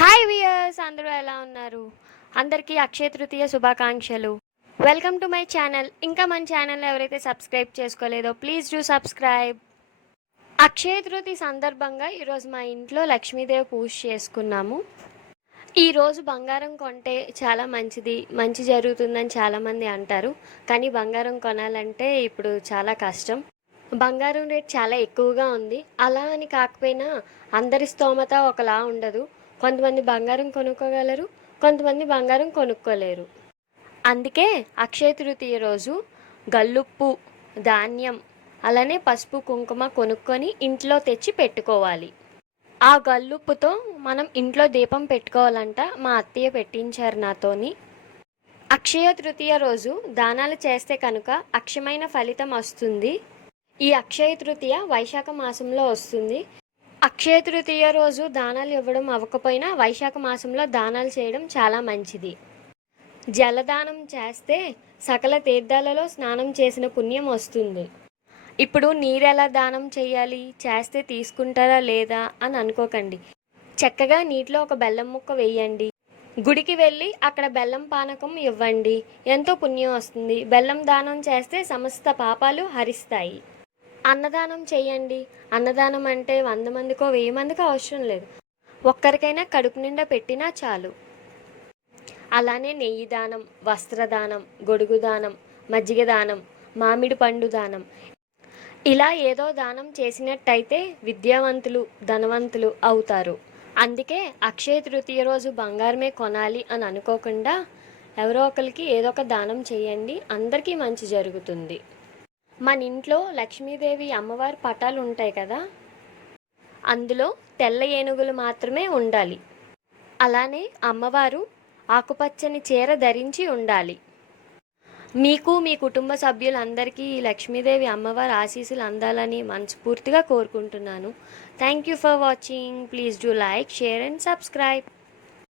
Hi viewers అందరూ ఎలా ఉన్నారు? అందరికీ అక్షయ తృతీయ శుభాకాంక్షలు. Welcome to my channel. ఇంకా మన ఛానల్ ఎవరైతే subscribe చేసుకోలేదో please do subscribe. Akshaya Tritiya సందర్భంగా ఈరోజు మా ఇంట్లో లక్ష్మీదేవి పూజ చేసుకున్నాము. ఈరోజు బంగారం కొంటే చాలా మంచిది మంచి జరుగుతుందని చాలామంది అంటారు. కానీ బంగారం కొనాలంటే ఇప్పుడు చాలా కష్టం. బంగారం రేట్ చాలా ఎక్కువగా ఉంది. అలా అని కాకపోయినా అందరి స్తోమత ఒకలా ఉండదు. కొంతమంది బంగారం కొనుక్కోగలరు కొంతమంది బంగారం కొనుక్కోలేరు. అందుకే అక్షయ తృతీయ రోజు గల్లుప్పు ధాన్యం అలానే పసుపు కుంకుమ కొనుక్కొని ఇంట్లో తెచ్చి పెట్టుకోవాలి. ఆ గల్లుప్పుతో మనం ఇంట్లో దీపం పెట్టుకోవాలంట మా అత్తయ్య పెట్టించారు నాతోని. అక్షయ తృతీయ రోజు దానాలు చేస్తే కనుక అక్షయమైన ఫలితం వస్తుంది. ఈ అక్షయ తృతీయ వైశాఖ మాసంలో వస్తుంది. అక్షయ తృతీయ రోజు దానాలు ఇవ్వడం అవ్వకపోయినా వైశాఖ మాసంలో దానాలు చేయడం చాలా మంచిది. జలదానం చేస్తే సకల తీర్థాలలో స్నానం చేసిన పుణ్యం వస్తుంది. ఇప్పుడు నీరు ఎలా దానం చేయాలి? చేస్తే తీసుకుంటారా లేదా అని అనుకోకండి. చక్కగా నీటిలో ఒక బెల్లం ముక్క వేయండి. గుడికి వెళ్ళి అక్కడ బెల్లం పానకం ఇవ్వండి. ఎంతో పుణ్యం వస్తుంది. బెల్లం దానం చేస్తే సమస్త పాపాలు హరిస్తాయి. అన్నదానం చేయండి. అన్నదానం అంటే వంద మందికో వెయ్యి మందికో అవసరం లేదు. ఒక్కరికైనా కడుపు నిండా పెట్టినా చాలు. అలానే నెయ్యి దానం వస్త్రదానం గొడుగు దానం మజ్జిగ దానం మామిడి పండు దానం. ఇలా ఏదో దానం చేసినట్టయితే విద్యావంతులు ధనవంతులు అవుతారు. అందుకే అక్షయ తృతీయ రోజు బంగారమే కొనాలి అని అనుకోకుండా ఎవరో ఒకరికి ఏదో ఒక దానం చేయండి. అందరికీ మంచి జరుగుతుంది. మన ఇంట్లో లక్ష్మీదేవి అమ్మవారి పటాలు ఉంటాయి కదా? అందులో తెల్ల ఏనుగులు మాత్రమే ఉండాలి. అలానే అమ్మవారు ఆకుపచ్చని చీర ధరించి ఉండాలి. మీకు మీ కుటుంబ సభ్యులందరికీ ఈ లక్ష్మీదేవి అమ్మవారి ఆశీస్సులు అందాలని మనస్ఫూర్తిగా కోరుకుంటున్నాను. Thank you for watching please do like share and subscribe